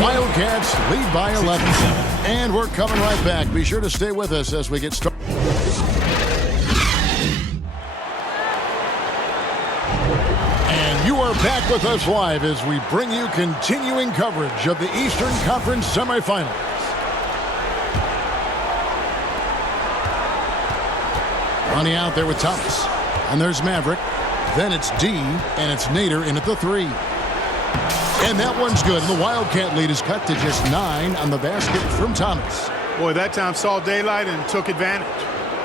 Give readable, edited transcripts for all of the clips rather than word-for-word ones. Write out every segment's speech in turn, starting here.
Wildcats lead by 11. And we're coming right back. Be sure to stay with us as we get started. And you are back with us live as we bring you continuing coverage of the Eastern Conference semifinals. Money out there with Thomas. And there's Maverick. Then it's D, and it's Nader in at the 3. And that one's good. And the Wildcat lead is cut to just 9 on the basket from Thomas. Boy, that time saw daylight and took advantage.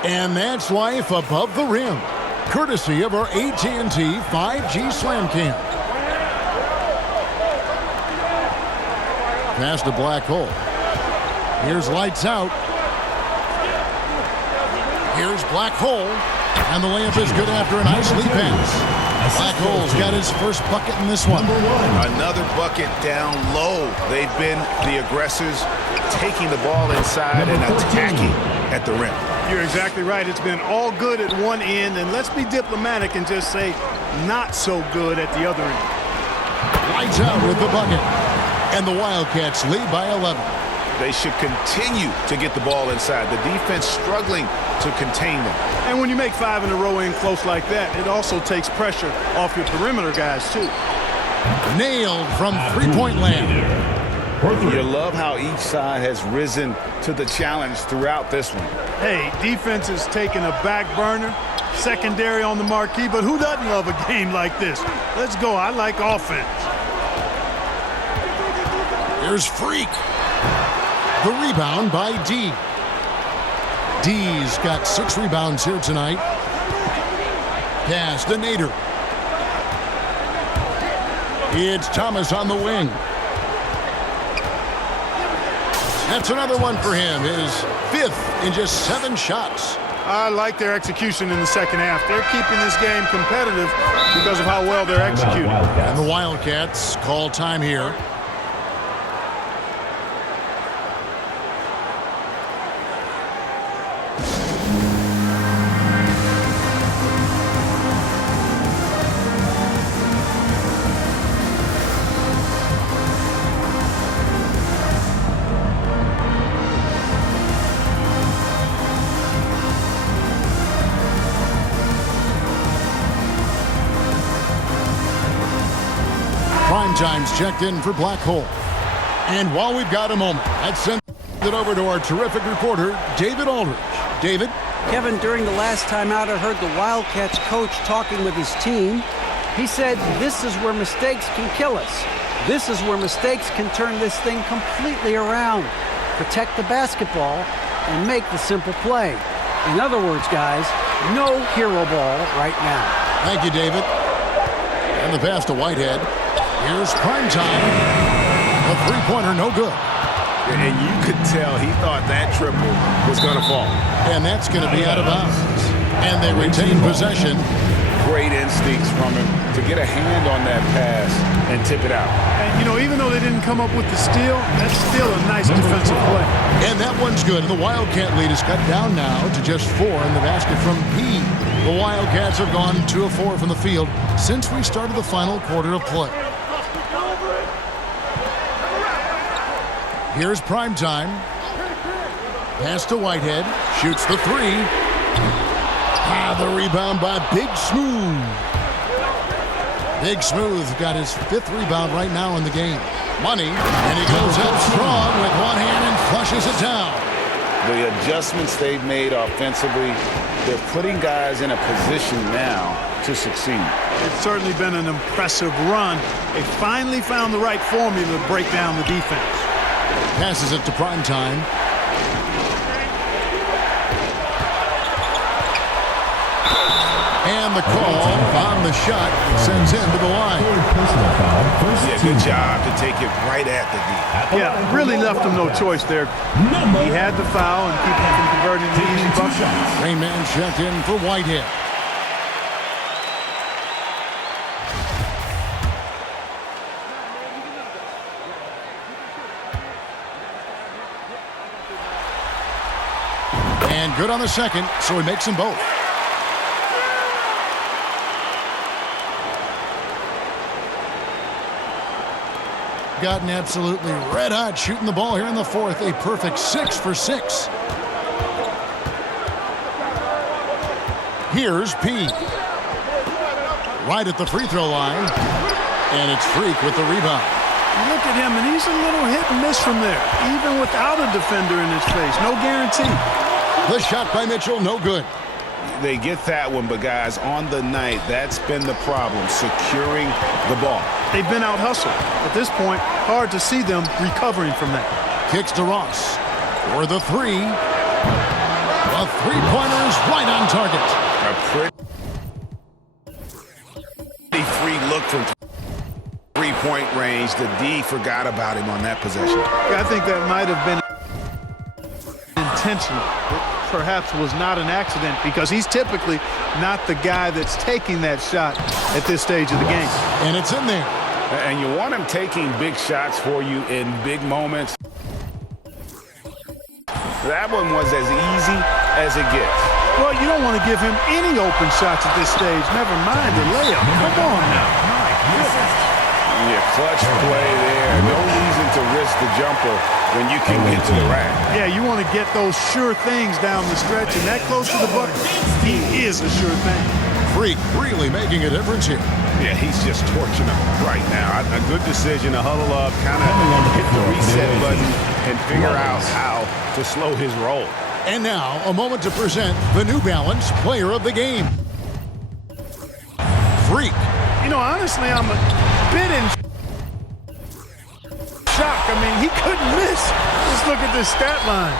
And that's life above the rim, courtesy of our AT&T 5G Slam Cam. Pass to Black Hole. Here's lights out. Here's Black Hole. And the layup is good after a nice lead pass. Black Hole's got his first bucket in this one. Another bucket down low. They've been the aggressors, taking the ball inside and attacking at the rim. You're exactly right. It's been all good at one end, and let's be diplomatic and just say not so good at the other end. Lights out with the bucket. And the Wildcats lead by 11. They should continue to get the ball inside. The defense struggling to contain them. And when you make 5 in a row in close like that, it also takes pressure off your perimeter guys, too. Nailed from three-point land. You love how each side has risen to the challenge throughout this one. Hey, defense is taking a back burner, secondary on the marquee, but who doesn't love a game like this? Let's go. I like offense. Here's Freak. The rebound by D. D's got 6 rebounds here tonight. Pass to Nader. It's Thomas on the wing. That's another one for him. His 5th in just 7 shots. I like their execution in the second half. They're keeping this game competitive because of how well they're executing. And the Wildcats call time here. Times checked in for Black Hole. And while we've got a moment, let's send it over to our terrific reporter, David Aldridge. David? Kevin, during the last time out, I heard the Wildcats coach talking with his team. He said, this is where mistakes can kill us. This is where mistakes can turn this thing completely around. Protect the basketball and make the simple play. In other words, guys, no hero ball right now. Thank you, David. And the pass to Whitehead. Here's prime time. A three-pointer, no good. And you could tell he thought that triple was going to fall. And that's going to be out of bounds. And they retain possession. Great instincts from him to get a hand on that pass and tip it out. And, you know, even though they didn't come up with the steal, that's still a nice defensive play. And that one's good. The Wildcat lead is cut down now to just 4 in the basket from P. The Wildcats have gone 2 of 4 from the field since we started the final quarter of play. Here's prime time. Pass to Whitehead. Shoots the 3. The rebound by Big Smooth. Big Smooth got his 5th rebound right now in the game. Money, and he goes up strong with one hand and flushes it down. The adjustments they've made offensively, they're putting guys in a position now to succeed. It's certainly been an impressive run. They finally found the right formula to break down the defense. Passes it to prime time. And the call on the shot sends him to the line. Yeah, good job to take it right at the D. Yeah, really left him no choice there. He had the foul and keep him from converting the easy bucket. Rain Man checked in for Whitehead. And good on the second, so he makes them both. Gotten absolutely red hot shooting the ball here in the fourth. A perfect 6 for 6. Here's P. Right at the free throw line. And it's Freak with the rebound. You look at him, and he's a little hit and miss from there, even without a defender in his face. No guarantee. The shot by Mitchell, no good. They get that one, but guys, on the night, that's been the problem, securing the ball. They've been out-hustled. At this point, hard to see them recovering from that. Kicks to Ross for the three. The three-pointer's right on target. A pretty free look from three-point range. The D forgot about him on that possession. Yeah, I think that might have been intentional. It perhaps was not an accident because he's typically not the guy that's taking that shot at this stage of the game. And it's in there. And you want him taking big shots for you in big moments. That one was as easy as it gets. Well, you don't want to give him any open shots at this stage. Never mind the layup. Come on now. Yeah, clutch play there. No reason to risk the jumper when you can get to the rack. Yeah, you want to get those sure things down the stretch, and that close to the bucket, he is a sure thing. Freak really making a difference here. Yeah, he's just torching them right now. A good decision to huddle up, kind of hit the reset button, and figure out how to slow his roll. And now, a moment to present the New Balance Player of the Game. Freak. You know, honestly, I'm a bit in shock. I mean, he couldn't miss. Just look at this stat line.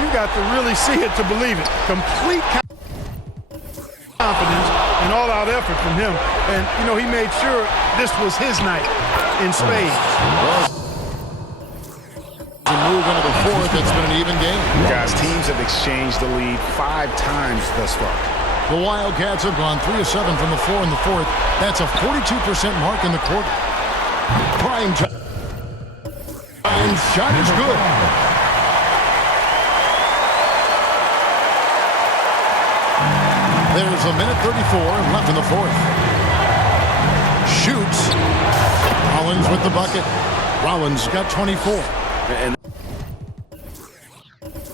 You got to really see it to believe it. Complete confidence and all-out effort from him. And, you know, he made sure this was his night in spades. To move into the fourth, it's been an even game. Guys, teams have exchanged the lead 5 times thus far. The Wildcats have gone 3 of 7 from the floor in the fourth. That's a 42% mark in the quarter. Prime time. And shot is good. There's a minute 34 left in the fourth. Shoots. Rollins with the bucket. Rollins got 24. And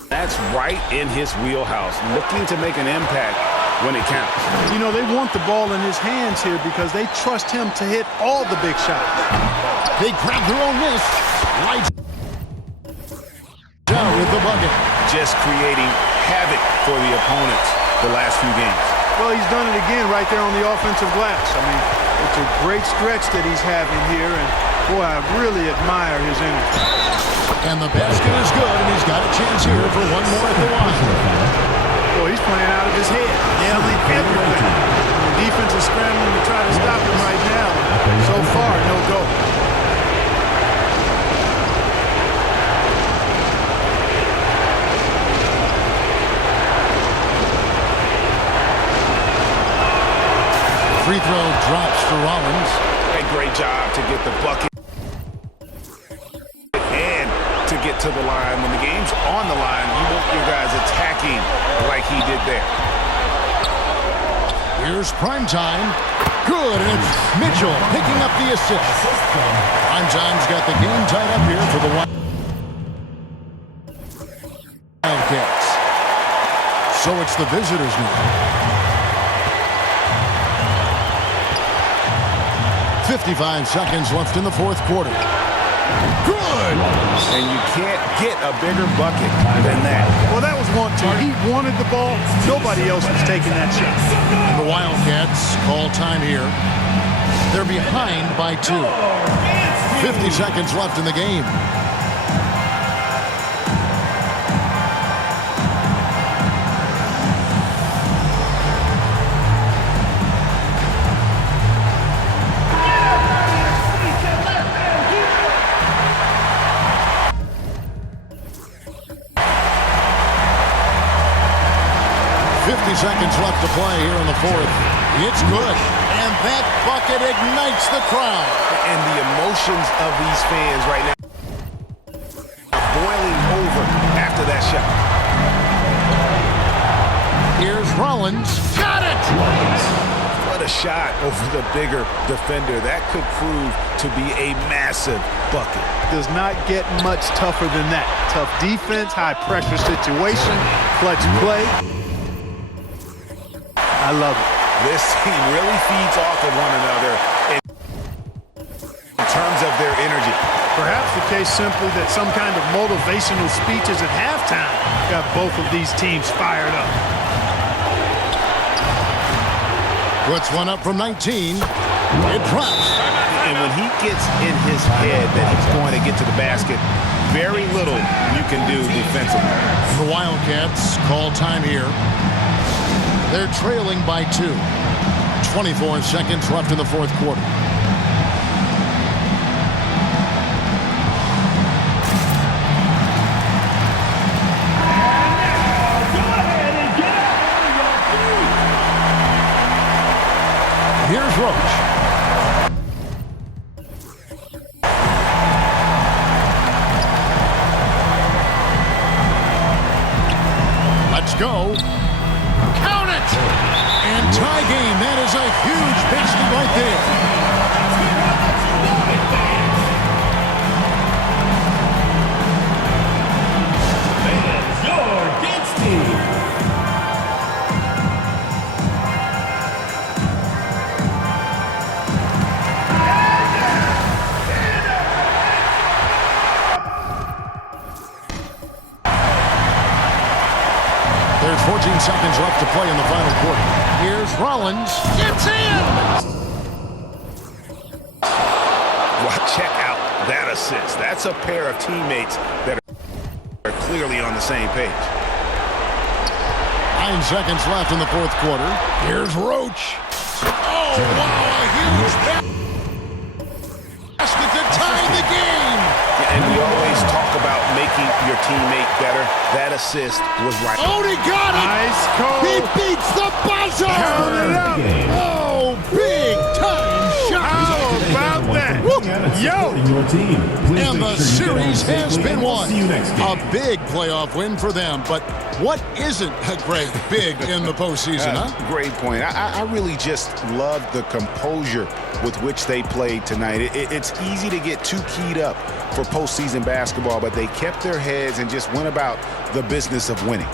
that's right in his wheelhouse, looking to make an impact when it counts. You know, they want the ball in his hands here because they trust him to hit all the big shots. They grab their own miss. Lights down with the bucket. Just creating havoc for the opponents the last few games. Well, he's done it again right there on the offensive glass. I mean, it's a great stretch that he's having here, and boy, I really admire his energy. And the basket is good, and he's got a chance here for one more at the line. Boy, he's playing out of his head, nailing everything. The defense is scrambling to try to stop him right now. So far, no go. Free throw drops for Rollins. A great job to get the bucket and to get to the line. When the game's on the line, you want your guys attacking like he did there. Here's Primetime. Good, and it's Mitchell picking up the assist. Primetime's got the game tied up here for the Wildcats. So it's the visitors now. 55 seconds left in the fourth quarter. Good! And you can't get a bigger bucket than that. Well, that was want to. He wanted the ball. Nobody else was taking that shot. The Wildcats call time here. They're behind by 2. 50 seconds left in the game. Seconds left to play here in the fourth. It's good. And that bucket ignites the crowd. And the emotions of these fans right now are boiling over after that shot. Here's Rollins. Got it! What a a shot over the bigger defender. That could prove to be a massive bucket. Does not get much tougher than that. Tough defense, high pressure situation, clutch play. I love it. This team really feeds off of one another in terms of their energy. Perhaps the case simply that some kind of motivational speeches at halftime got both of these teams fired up. Puts one up from 19. It drops. And when he gets in his head that he's going to get to the basket, very little you can do defensively. The Wildcats call time here. They're trailing by 2. 24 seconds left in the fourth quarter. Here's Roach. Let's go. Count it! And tie game. That is a huge basket right there. There's 14 seconds left to play in the final quarter. Here's Rollins. It's in! Well, check out that assist. That's a pair of teammates that are clearly on the same page. 9 seconds left in the fourth quarter. Here's Roach. Oh, wow, a huge basket to tie the game. And we always talk about making your teammate better. That assist was right. Oh, he got it! Ice cold. He beats the buzzer! Count it up. Oh, big time shot! How about that? Yo! And the series has been won. A big playoff win for them, but what isn't a great big in the postseason, huh? Great point. I really just love the composure with which they played tonight. It's easy to get too keyed up for postseason basketball, but they kept their heads and just went about the business of winning.